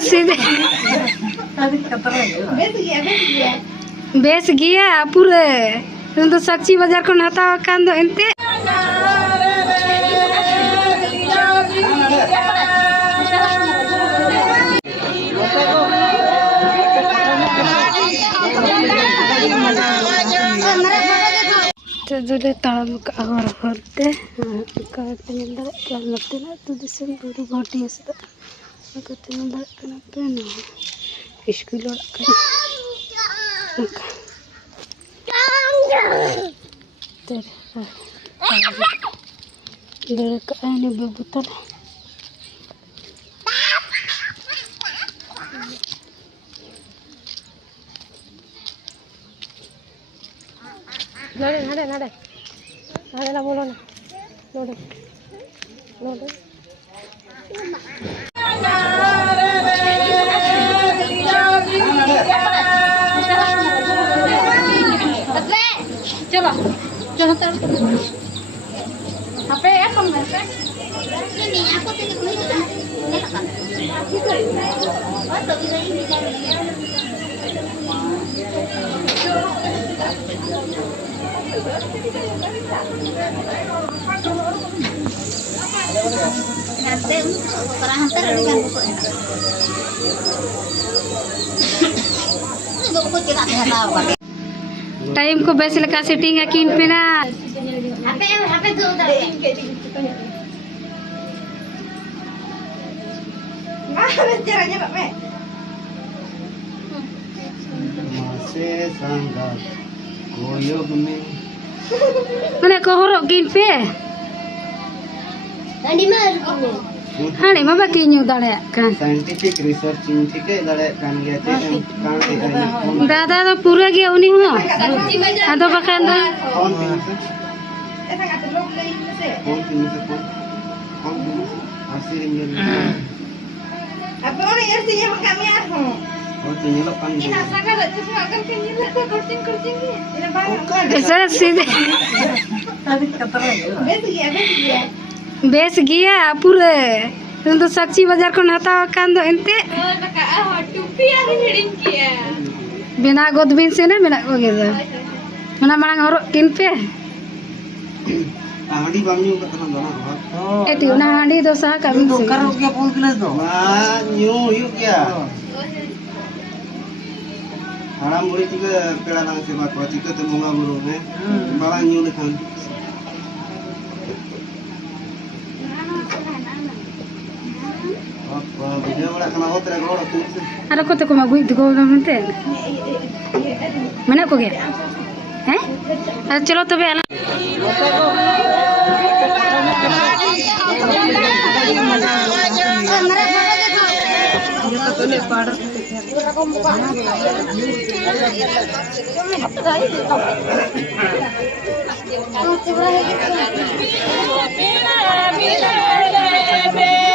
सीधे बेस गया पूरे तो साक्षी बाजार को हताव कान दो एंते जुले ताम का और होते का तेंदर क्या नते ना तो दिसम बुरु घोटी असदा का तेंदर कना पे ना स्कूल और का तेरे का आने बबूतर नडे नडे नडे नडे ला बोलो ना नडे नडे चलो चलो apa ya pembahasan ini aku tadi kuliah time को बेस लगा सेटिंग है किन पे ना mana ko horok kin pe hani ma baki nyu dale kan scientific researching thike dale kan ge che kan dada to pura ge uni ho ado bakan do apa orang yang sih yang kami aku oh nyelok kan ini nasaga ada cuma akan nyelok ke kucing ni ini bang saya सीधे tadi kata base गया पूरे तो साक्षी बाजार को हताव कान दो एंते बिना गोदबिन से ना बिना वगैरह मना मांग और किन पे हांडी बामनी का तना दोना एटी ना हांडी दो सा का भी से करो क्या फोन किला दो न्यू यू क्या हाराम बुरी चिके पेड़ा लांग से बात चिके ते मोंगा बुरु में बड़ा न्यू लेखान अरे को तो को मागुई दगो नते मने को गया हैं अरे चलो तबे आला Bye.